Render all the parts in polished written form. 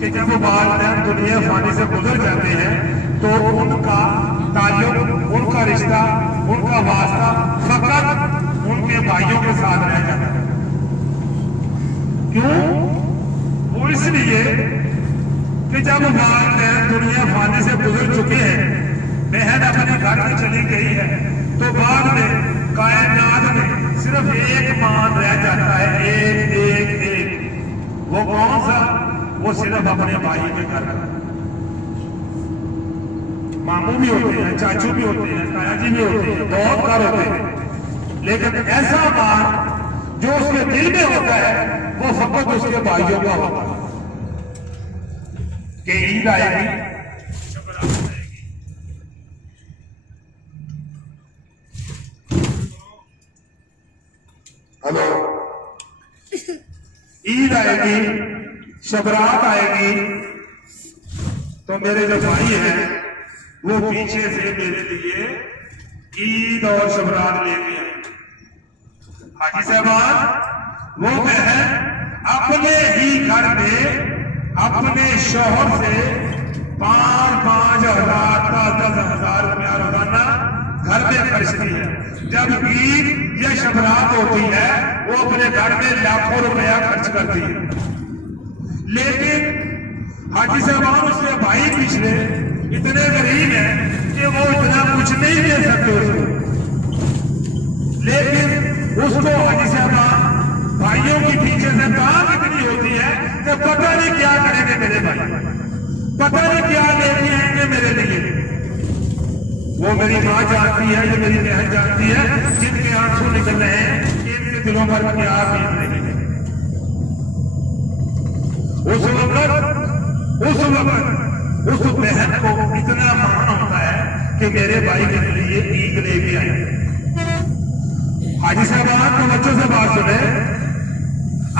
कि जब वालिदैन दुनिया फानी से गुजर जाते हैं तो उनका ताल्लुक, उनका रिश्ता, उनका वास्ता फकत उनके भाइयों के साथ रह जाता है। क्यों? वो इसलिए कि जब वालिदैन दुनिया फानी से गुजर चुके हैं, बहन अपने घर में चली गई है, तो बाद में कायनात में सिर्फ एक मान रह जाता है, एक एक एक। वो कौन सा? वो सिर्फ अपने भाई के घर का। मामू भी होते हैं, चाचू भी होते हैं, ताया जी भी होते हैं, बहुत घर होते हैं, लेकिन ऐसा मान जो उसके दिल में होता है वो फकत उसके भाइयों का होता है। कि ईद आएगी, हेलो, ईद आएगी, शबरात आएगी, तो मेरे जो भाई हैं वो पीछे से मेरे लिए ईद और शबरात लेके आए। हाजी साहबान, वो बहन अपने ही घर में अपने शौहर से 5-5 हजार का 10,000 रुपया रोजाना घर में खर्चती है। जब ईद या शबरात होती है वो अपने घर में लाखों रुपया खर्च करती है। लेकिन हाजी साहबान, उसके भाई पिछले इतने गरीब हैं कि वो इतना कुछ नहीं दे सकते उसको, लेकिन उसको हाजी साहबान भाइयों की पीछे से ताक इतनी होती है कि पता नहीं क्या करेंगे मेरे भाई, पता नहीं क्या लेके आएंगे मेरे लिए। वो मेरी माँ जानती है, ये मेरी बहन जानती है, जिनके आंसू निकल रहे हैं, इनके दिलों पर क्या बीत रही है। उस वक्त उस बहन को इतना मान होता है कि मेरे भाई के लिए ईद लेके आए। हाजी साहब तवज्जो से बात सुने,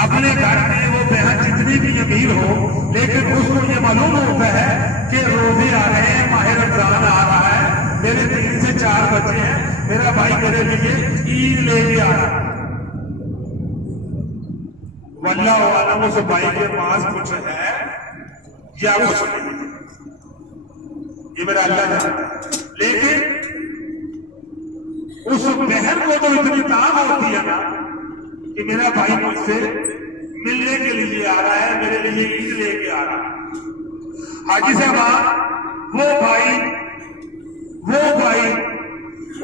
अपने घर में वो बहन जितनी भी अमीर हो, लेकिन उसको ये मालूम होता है कि रोजे आ रहे हैं, माह रमजान आ रहा है, मेरे 3 से 4 बच्चे हैं, मेरा भाई मेरे लिए ईद लेके आ रहा है। वल्लाह आलम उस भाई के पास कुछ है या कुछ नहीं, ये मेरा अल्लाह जानता है। लेकिन उस बहन को तो इतनी ताक होती है ना कि मेरा भाई मुझसे मिलने के लिए आ रहा है, मेरे लिए ईद लेके आ रहा है। हाजी साहब वो भाई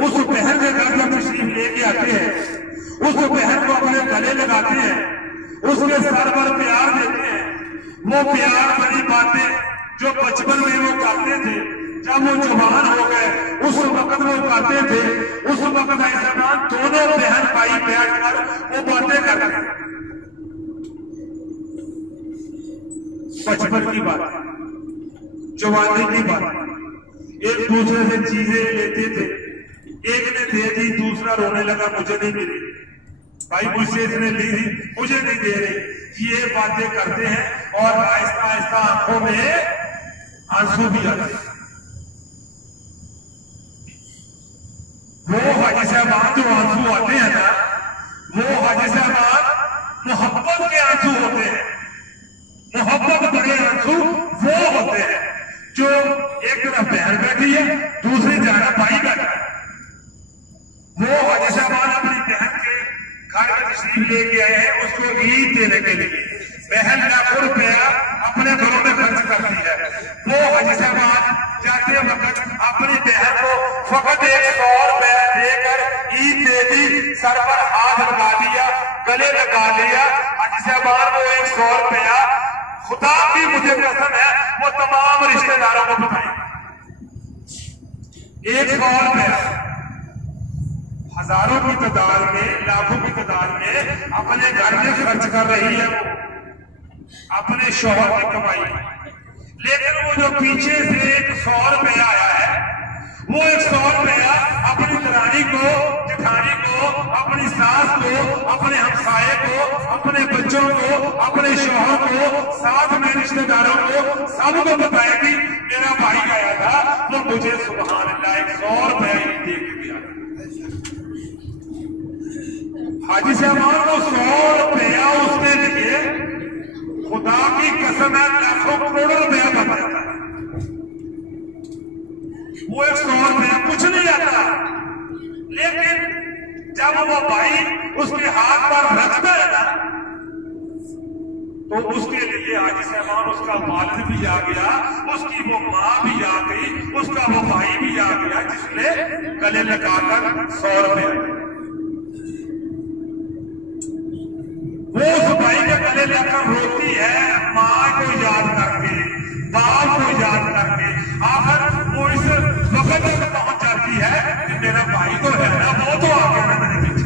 उस बहन के घर जब तशरीफ लेके आते हैं, उस बहन को अपने गले लगाते हैं, उसके सर पर प्यार देते हैं। वो प्यार भरी बातें जो बचपन में वो करते थे, जब वो जवान हो गए उस वक्त वो करते थे, उस वक्त ऐसा दोनों बहन भाई बैठकर वो बातें करते थे। बचपन की बात, जवानी की बात, एक दूसरे से चीजें लेते थे, एक ने दे दी, दूसरा रोने लगा मुझे नहीं मिली, भाई मुझसे इसने ली थी मुझे नहीं दे रही। ये बातें करते हैं और आहिस्ता आहिस्ता आंखों में आंसू भी आते हैं। वो हाजी साहबान जो आंसू आते हैं ना, वो हाजी साहबान मोहब्बत के आंसू होते हैं। मोहब्बत बड़े आंसू वो होते हैं जो एक तरफ बहन बैठी है, दूसरी तरफ भाई बैठा है। वो हाजी साहबान अपनी बहन के घर में तशरीफ लेके आए हैं उसको ईद देने के लिए। बहन लाखों रुपया अपने घरों में खर्च करती है। वो हाजी साहबान जाते वक्त अपनी बहन को फकत 100 रुपया देकर ईद दे दी, सर पर हाथ लगा दिया, गले लगा लिया। हाजी साहबान वो 100 रुपया, खुदा की मुझे कसम है, वो तमाम रिश्तेदारों को बताए। 100 रुपया हजारों की तादाद में, लाखों की तादाद में अपने घर में खर्च कर रही है वो अपने शौहर की कमाई। लेकिन वो जो पीछे से 100 रुपया आया है, वो 100 रुपया अपनी दरानी को, जेठानी को, अपनी सास को, अपने हमसाये को, अपने बच्चों को, अपने शौहर को, साथ में रिश्तेदारों को, सबको बताएगी मेरा भाई आया था, वो मुझे सुभान अल्लाह 100 रुपया ही दे के गया। हाजी साहब को 100 रुपया उसने लिए खुदा की कसम है, लाखों करोड़ों रुपया बन जाता है। वो 100 रुपया कुछ नहीं आता, लेकिन जब वो भाई उसके हाथ पर रखता है ना, तो उसके लिए आज साहबान उसका वालिद भी आ गया, उसकी वो माँ भी आ गई, उसका वो भाई भी आ गया, जिसने गले लगाकर 100 रुपये वो उस भाई के गले लेकर रोती है, माँ को याद करके, बाप को याद करके। आखिर वो इस वक्त तक पहुंच जाती है कि मेरा भाई तो है ना, वो तो आ गया ना मेरे पीछे।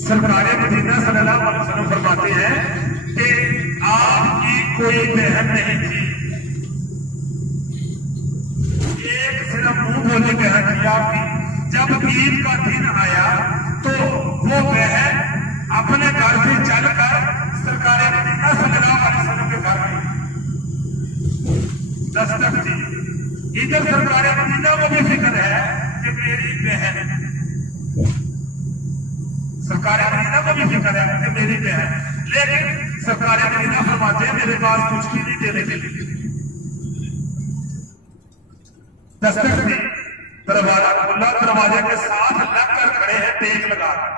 सरकारे मदीना सल्लल्लाहु अलैहि वसल्लम फरमाते हैं कि आपकी कोई बहन नहीं थी, एक सिर्फ मुंह बोली बहन थी आपकी। जब ईद का दिन आया तो वो बहन अपने घर से चलकर सरकारे मदीना सल्लल्लाहु अलैहि वसल्लम के घर गई, दस्तक दी। इधर सरकारे मदीना को भी फिक्र है कि मेरी बहन, सरकारे मदीना को भी फिक्र है कि मेरी बहन, लेकिन सरकारे मदीना फरमाते हैं मेरे पास कुछ भी नहीं देने के लिए। दस्तक दी, दरवाजा खुला, दरवाजे के साथ लगकर खड़े हैं टेक लगाकर।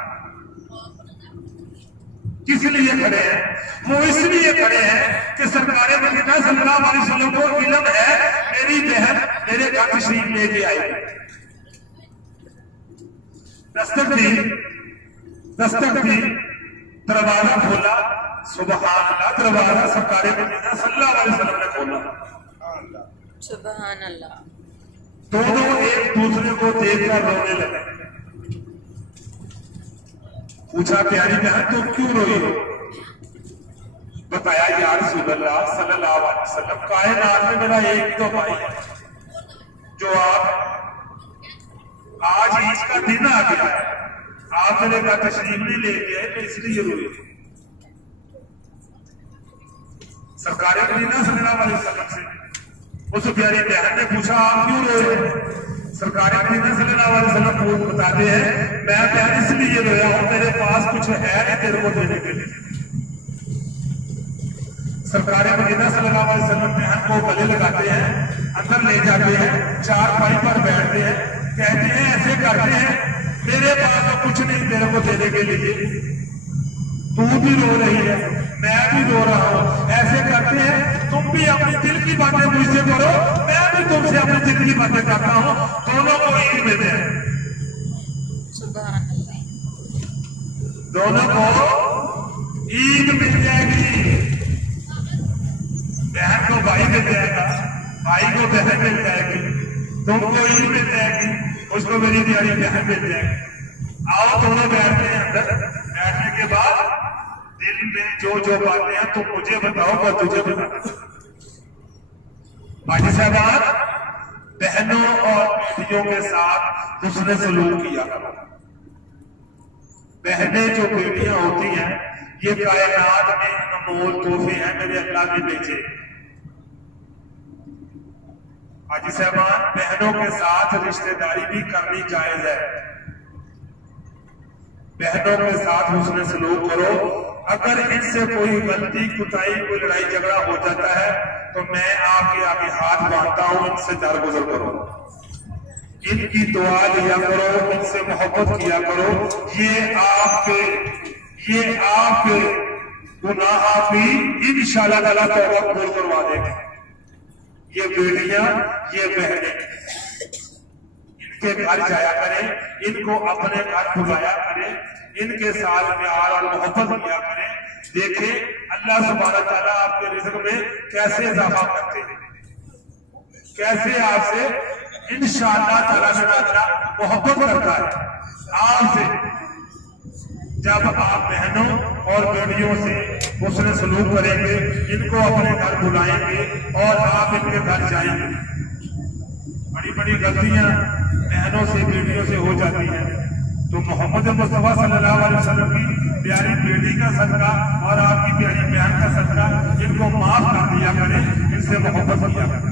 किस लिए खड़े हैं? वो इसलिए खड़े हैं कि सरकारे मदीना सल्लल्लाहु अलैहि वसल्लम को इल्म है मेरी बहन मेरे घर तशरीफ लेके आई। दस्तक दी, दस्तक दी, दरवाजा खोला, सुबहान अल्लाह, दरवाजा सरकारे मदीना सल्लल्लाहु अलैहि वसल्लम ने खोला। सुबहान अल्लाह। दोनों एक दूसरे को देखकर रोने लगे। पूछा प्यारी बहन तुम क्यों रोई हो? बताया या रसूलल्लाह सल्लल्लाहु अलैहि वसल्लम, कायनात में मेरा एक ही तो भाई है जो आप आज ईद का दिन आ गया है, आप मेरे का तशरीफ नहीं लेके आए, मैं इसलिए रोई। सरकारे मदीना सल्लल्लाहु अलैहि वसल्लम से उस प्यारी बहन ने पूछा आप क्यों रोए? सरकारे मदीना सल्लल्लाहु अलैहि वसल्लम बताते हैं मैं बहन इसलिए रोया हूं, मेरे पास कुछ है नहीं तेरे को देने के लिए। सरकारे मदीना सल्लल्लाहु अलैहि वसल्लम बहन को गले लगाते हैं, अंदर ले जाते हैं, चारपाई पर बैठते हैं, कहते हैं ऐसे करते हैं मेरे पास तो कुछ नहीं तेरे को देने के लिए, तू भी रो रही है मैं भी रो रहा हूं, ऐसे करते हैं तुम भी अपनी दिल की बातें मुझसे करो, मैं भी तुमसे अपनी दिल की बातें करता हूं, दोनों को ईद मिलते हैं, दोनों को ईद मिल जाएगी। बहन को भाई मिल जाएगा, भाई को बहन मिल जाएगी, तुमको ईद मिल जाएगी, उसको मेरी प्यारी बहन मिल जाएगी। आओ दोनों बैठते हैं अंदर, बैठने के बाद दिल में जो जो बातें हैं तुम मुझे बताओ मैं तुझे बताऊं। भाई साहब बहनों और बेटियों के साथ उसने सलूक किया। बहनें जो बेटियां होती हैं ये कायनात में अनमोल तोहफे हैं मेरे अल्लाह ने भेजे। हाजी साहबान बहनों के साथ रिश्तेदारी भी करनी जायज है, बहनों के साथ उसने सलूक करो। अगर इनसे कोई गलती कुताई कोई लड़ाई झगड़ा हो जाता है तो मैं आपके आगे हाथ बांधता हूं, इनसे दरगुजर करो, इनकी दुआ लिया करो, इनसे मोहब्बत किया करो। ये आपके गुनाह भी इंशाअल्लाह ताला तौबा कबूल करवा देंगे। ये बेटियां ये बहनें इनके घर जाया करें, इनको अपने घर बुलाया करें, इनके साथ प्यार और मोहब्बत किया करें। देखें अल्लाह सुब्हानहू व तआला आपके रिज़्क़ में कैसे इजाफा करते हैं, कैसे आपसे इंशाअल्लाह ताला मोहब्बत करता है आपसे। जब आप बहनों और बेटियों से उसने सलूक करेंगे, इनको अपने घर बुलाएंगे और आप इनके घर जाएंगे। बड़ी बड़ी गलतियां बहनों से बेटियों से हो जाती हैं, तो मोहम्मद मुस्तफा सल्लल्लाहु अलैहि वसल्लम की प्यारी बेटी का सदका और आपकी प्यारी बहन का सदका इनको माफ कर दिया करें, इनसे मोहब्बत किया करें।